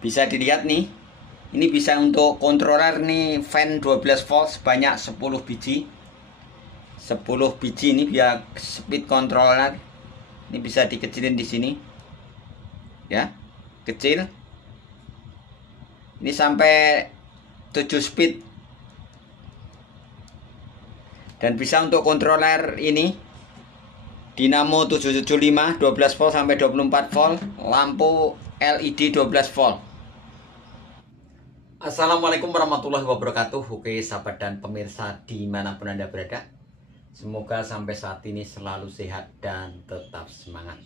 Bisa dilihat nih, ini bisa untuk controller nih, fan 12 volt sebanyak 10 biji. 10 biji ini biar speed controller. Ini bisa dikecilin di sini. Ya, kecil. Ini sampai 7 speed. Dan bisa untuk controller ini dinamo 775 12 volt sampai 24 volt, lampu LED 12 volt. Assalamualaikum warahmatullahi wabarakatuh. Oke sahabat dan pemirsa dimanapun Anda berada, semoga sampai saat ini selalu sehat dan tetap semangat.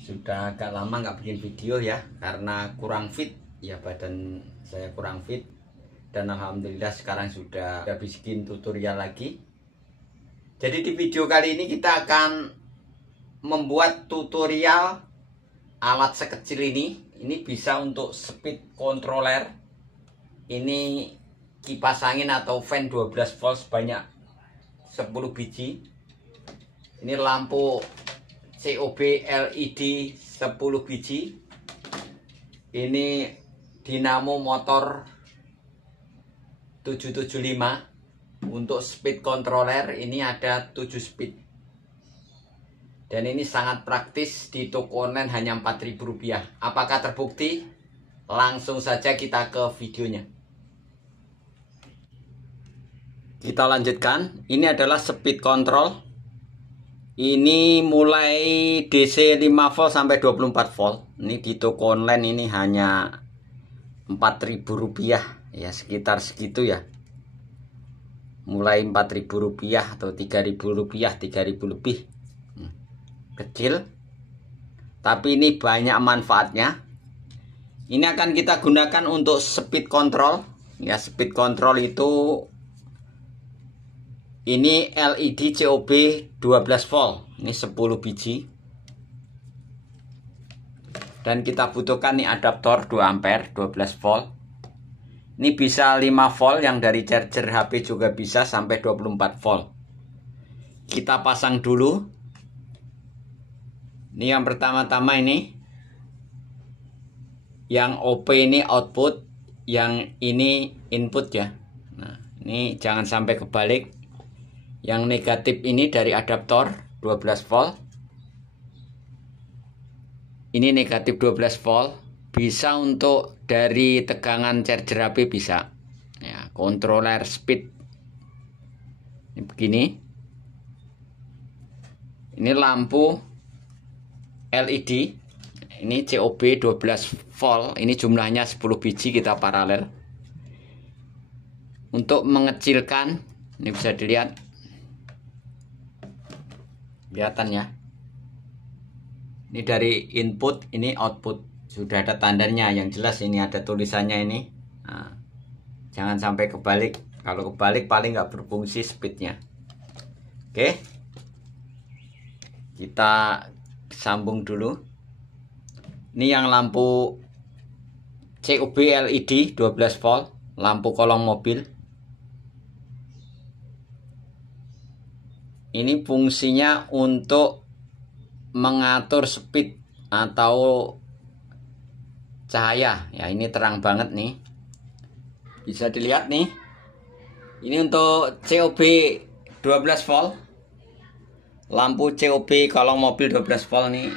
Sudah agak lama nggak bikin video ya, karena kurang fit ya, badan saya kurang fit. Dan alhamdulillah sekarang sudah bikin tutorial lagi. Jadi di video kali ini kita akan membuat tutorial alat sekecil ini. Ini bisa untuk speed controller. Ini kipas angin atau fan 12 volt sebanyak 10 biji. Ini lampu COB LED 10 biji. Ini dinamo motor 775. Untuk speed controller ini ada 7 speed. Dan ini sangat praktis, di toko online hanya Rp4.000. Apakah terbukti? Langsung saja kita ke videonya. Kita lanjutkan. Ini adalah speed control. Ini mulai DC 5 volt sampai 24 volt. Ini di toko online ini hanya Rp4.000 ya, sekitar segitu ya. Mulai Rp4.000 atau Rp3.000, 3.000 lebih. Kecil, tapi ini banyak manfaatnya. Ini akan kita gunakan untuk speed control ya. Speed control itu ini LED COB 12 volt, ini 10 biji. Dan kita butuhkan nih adaptor 2 ampere 12 volt. Ini bisa 5 volt, yang dari charger HP juga bisa sampai 24 volt. Kita pasang dulu. Ini yang pertama-tama ini. Yang OP ini output, yang ini input ya. Nah, ini jangan sampai kebalik. Yang negatif ini dari adaptor 12 volt. Ini negatif 12 volt. Bisa untuk dari tegangan charger HP bisa. Ya, controller speed. Ini begini. Ini lampu LED, ini COB 12 volt, ini jumlahnya 10 biji, kita paralel. Untuk mengecilkan, ini bisa dilihat, kelihatan ya. Ini dari input, ini output, sudah ada tandanya, yang jelas ini ada tulisannya ini. Nah, jangan sampai kebalik, kalau kebalik paling nggak berfungsi speednya. Oke, kita sambung dulu. Ini yang lampu COB LED 12 volt, lampu kolong mobil. Ini fungsinya untuk mengatur speed atau cahaya ya. Ini terang banget nih, bisa dilihat nih. Ini untuk COB 12 volt, lampu COB kolong mobil 12 volt nih.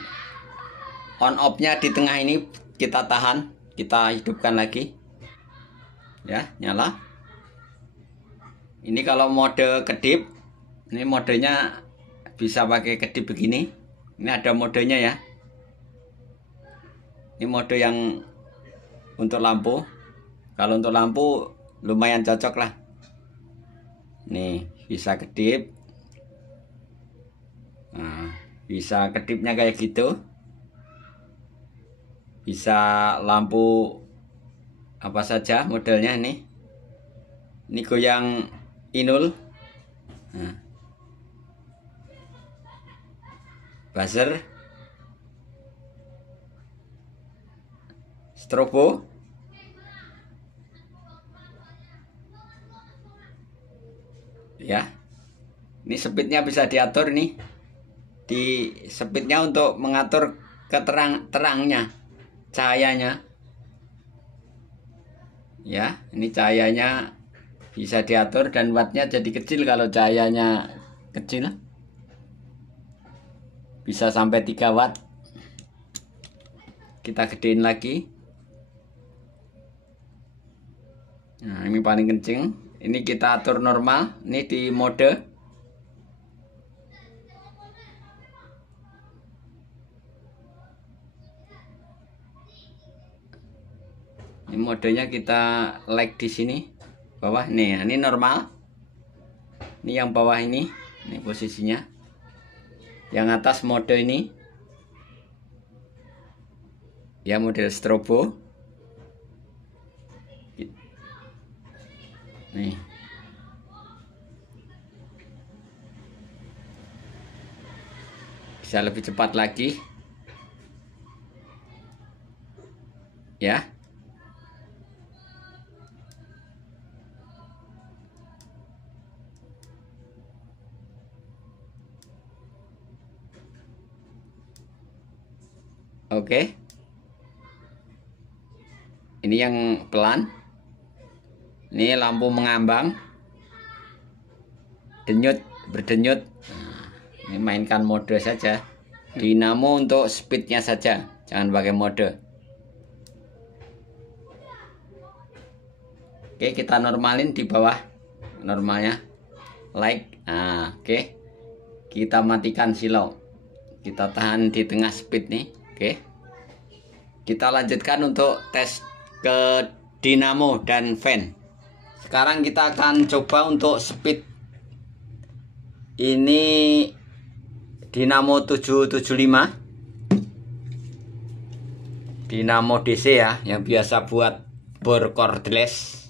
On off nya di tengah ini kita tahan, kita hidupkan lagi ya, nyala. Ini kalau mode kedip, ini modenya bisa pakai kedip begini. Ini ada modenya ya. Ini mode yang untuk lampu. Kalau untuk lampu lumayan cocok lah. Nih bisa kedip. Nah, bisa kedipnya kayak gitu. Bisa lampu apa saja modelnya ini. Ini goyang inul. Nah, buzzer, strobo, ya. Ini speednya bisa diatur nih. Di speednya untuk mengatur terangnya, cahayanya. Ya, ini cahayanya bisa diatur dan wattnya jadi kecil. Kalau cahayanya kecil bisa sampai 3 watt. Kita gedein lagi. Nah, ini paling kencing. Ini kita atur normal. Ini di mode. Ini modenya kita like di sini bawah. Nih, ini normal. Ini yang bawah ini posisinya. Yang atas mode ini ya model strobo. Nih. Bisa lebih cepat lagi. Ya. Oke. Ini yang pelan. Ini lampu mengambang. Denyut, berdenyut. Nah, ini mainkan mode saja. Dinamo untuk speednya saja, jangan pakai mode. Oke, kita normalin di bawah normalnya. Like. Nah, oke. Kita matikan silau. Kita tahan di tengah speed nih. Oke. Kita lanjutkan untuk tes ke dinamo dan fan. Sekarang kita akan coba untuk speed. Ini dinamo 775. Dinamo DC ya, yang biasa buat bor cordless.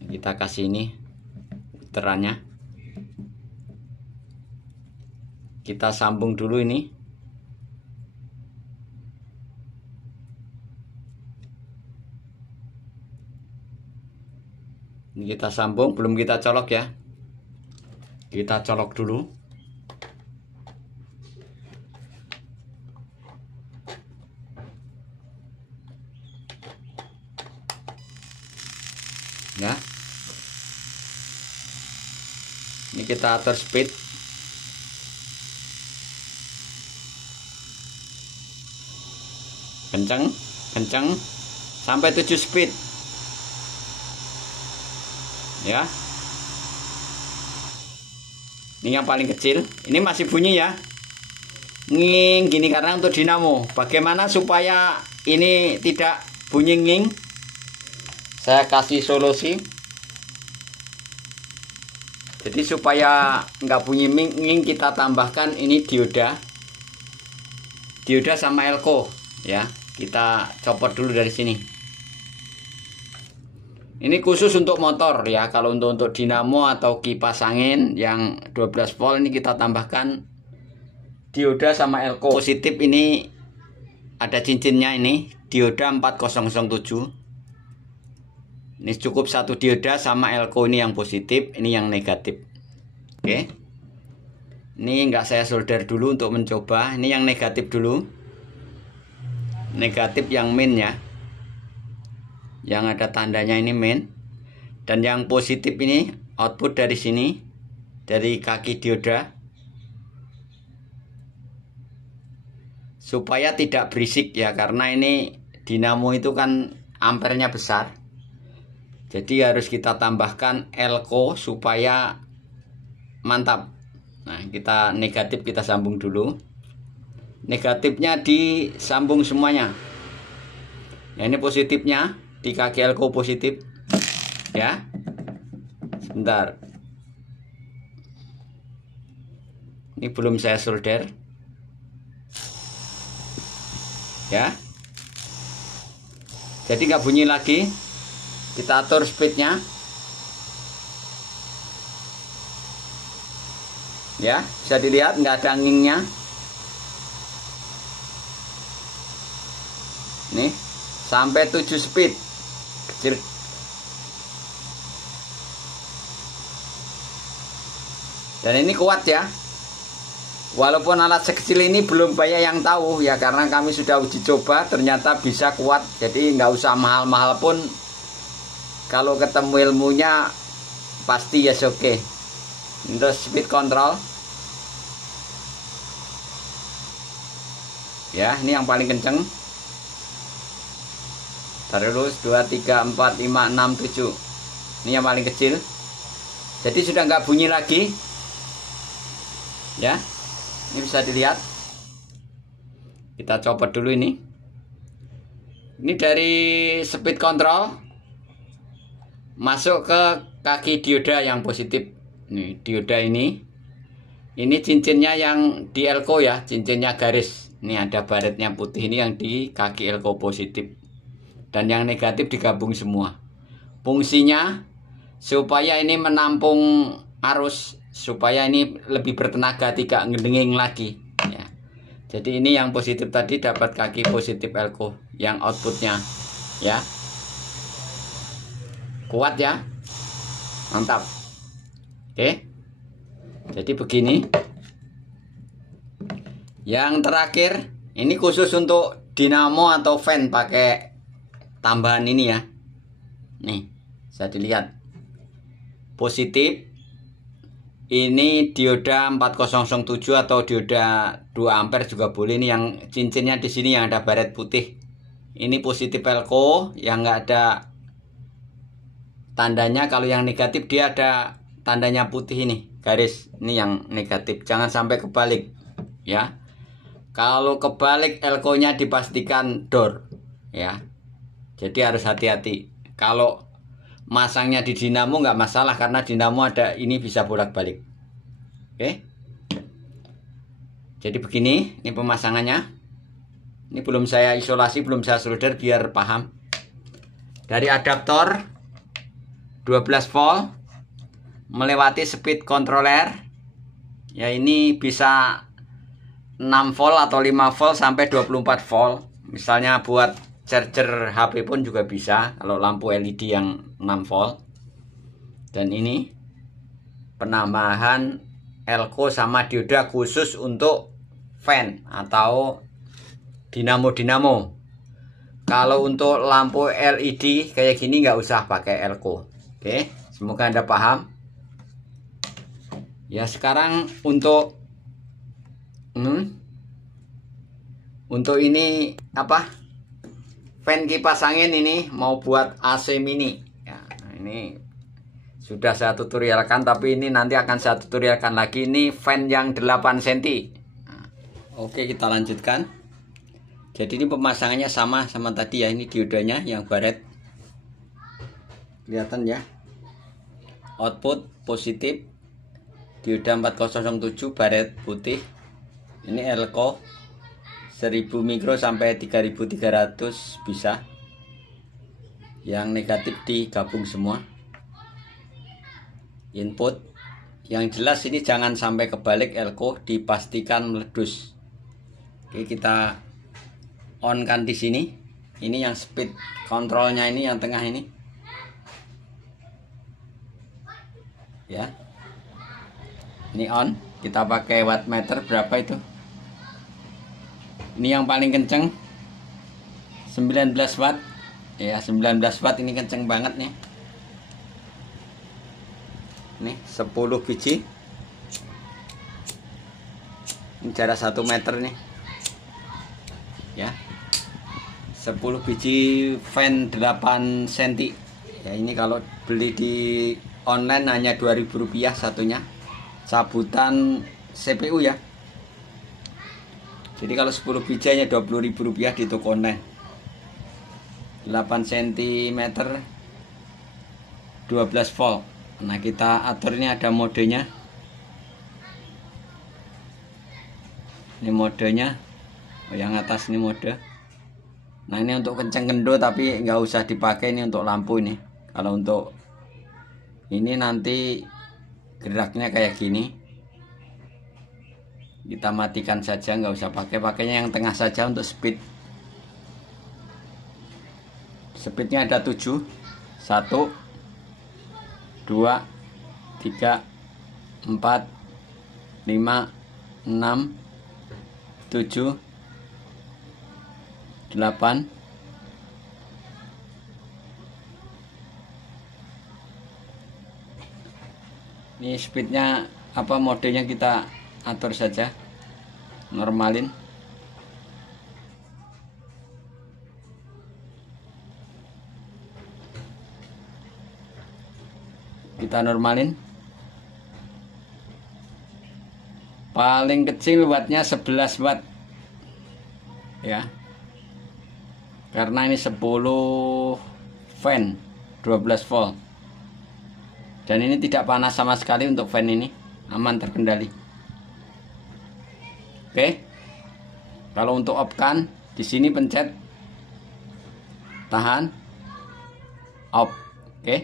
Kita kasih ini puterannya. Kita sambung dulu ini. Ini kita sambung, belum kita colok ya. Kita colok dulu. Ya. Ini kita atur speed. Kenceng, kenceng sampai 7 speed. Ya. Ini yang paling kecil. Ini masih bunyi ya. Nging gini karena untuk dinamo. Bagaimana supaya ini tidak bunyi nging? Saya kasih solusi. Jadi supaya nggak bunyi nging, kita tambahkan ini dioda. Dioda sama elko ya. Kita copot dulu dari sini. Ini khusus untuk motor ya. Kalau untuk dinamo atau kipas angin yang 12 volt ini kita tambahkan dioda sama elko. Positif ini ada cincinnya ini, dioda 4007. Ini cukup satu dioda sama elko ini yang positif, ini yang negatif. Oke. Ini enggak saya solder dulu untuk mencoba. Ini yang negatif dulu. Negatif yang min ya. Yang ada tandanya ini min. Dan yang positif ini output dari sini, dari kaki dioda. Supaya tidak berisik ya, karena ini dinamo itu kan ampernya besar. Jadi harus kita tambahkan elko supaya mantap. Nah, kita negatif kita sambung dulu. Negatifnya disambung semuanya. Nah, ini positifnya di kaki elko positif. Ya. Sebentar. Ini belum saya solder. Ya. Jadi nggak bunyi lagi. Kita atur speednya. Ya, bisa dilihat nggak ada angingnya. Nih, sampai 7 speed. Kecil. Dan ini kuat ya. Walaupun alat sekecil ini belum banyak yang tahu ya, karena kami sudah uji coba ternyata bisa kuat. Jadi nggak usah mahal-mahal pun, kalau ketemu ilmunya pasti ya oke. Untuk speed control ya, ini yang paling kenceng. Terus 2, 3, 4, 5, 6, 7. Ini yang paling kecil. Jadi sudah nggak bunyi lagi ya. Ini bisa dilihat. Kita copot dulu ini. Ini dari speed control masuk ke kaki dioda yang positif. Nih dioda ini. Ini cincinnya yang di elko ya, cincinnya garis. Ini ada baretnya putih ini yang di kaki elko positif. Dan yang negatif digabung semua. Fungsinya supaya ini menampung arus, supaya ini lebih bertenaga, tidak ngedenging lagi ya. Jadi ini yang positif tadi dapat kaki positif elko yang outputnya ya, kuat ya, mantap. Oke, jadi begini. Yang terakhir ini khusus untuk dinamo atau fan pakai tambahan ini ya. Nih bisa dilihat positif. Ini dioda 4007 atau dioda 2 ampere juga boleh. Ini yang cincinnya di sini yang ada baret putih. Ini positif elko yang nggak ada tandanya. Kalau yang negatif dia ada tandanya putih ini, garis. Ini yang negatif. Jangan sampai kebalik ya. Kalau kebalik elko-nya dipastikan door ya. Jadi harus hati-hati. Kalau masangnya di dinamo nggak masalah, karena dinamo ada ini bisa bolak-balik. Oke. Jadi begini, ini pemasangannya. Ini belum saya isolasi, belum saya solder biar paham. Dari adaptor 12 volt melewati speed controller. Ya ini bisa 6 volt atau 5 volt sampai 24 volt. Misalnya buat charger HP pun juga bisa kalau lampu LED yang 6 volt. Dan ini penambahan elko sama dioda khusus untuk fan atau dinamo-dinamo. Kalau untuk lampu LED kayak gini nggak usah pakai elko. Oke, semoga Anda paham. Ya sekarang untuk ini apa? Fan kipas angin ini mau buat AC mini ya, ini sudah saya tutorialkan, tapi ini nanti akan saya tutorialkan lagi. Ini fan yang 8 cm. Nah, oke, kita lanjutkan. Jadi ini pemasangannya sama tadi ya. Ini diodanya yang baret, kelihatan ya. Output positif, dioda 4007 baret putih. Ini elko 1000 mikro sampai 3300 bisa. Yang negatif digabung semua. Input yang jelas ini jangan sampai kebalik elko, dipastikan meledus. Oke, kita on kan di sini. Ini yang speed kontrolnya, ini yang tengah ini ya. Ini on, kita pakai wattmeter berapa itu. Ini yang paling kenceng 19 watt ya, 19 watt ini kenceng banget nih. Nih 10 biji. Ini jarak 1 meter nih ya. 10 biji fan 8 cm ya. Ini kalau beli di online hanya Rp2.000 satunya, cabutan CPU ya. Jadi kalau 10 biji hanya Rp20.000 di toko online. 8 cm 12 volt. Nah kita atur, ini ada modenya. Ini modenya. Oh, yang atas ini mode. Nah ini untuk kenceng kendo, tapi nggak usah dipakai, ini untuk lampu ini. Kalau untuk ini nanti geraknya kayak gini, kita matikan saja, nggak usah pakainya yang tengah saja untuk speed. Speednya ada 7, 1, 2, 3, 4, 5, 6, 7, 8. Ini speednya apa, modenya kita atur saja, normalin. Kita normalin. Paling kecil wattnya 11 watt ya, karena ini 10 fan 12 volt, dan ini tidak panas sama sekali untuk fan ini, aman terkendali. Oke, kalau untuk off kan di sini pencet tahan off. Oke,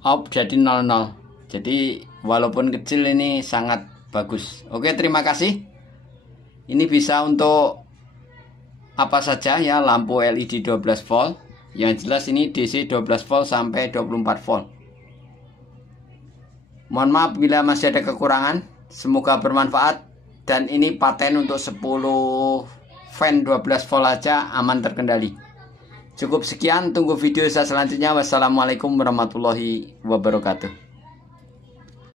off jadi 00. Jadi walaupun kecil ini sangat bagus. Oke, terima kasih. Ini bisa untuk apa saja ya, lampu LED 12 volt. Yang jelas ini DC 12 volt sampai 24 volt. Mohon maaf bila masih ada kekurangan. Semoga bermanfaat. Dan ini paten untuk 10 fan 12 volt aja, aman terkendali. Cukup sekian, tunggu video saya selanjutnya. Wassalamualaikum warahmatullahi wabarakatuh.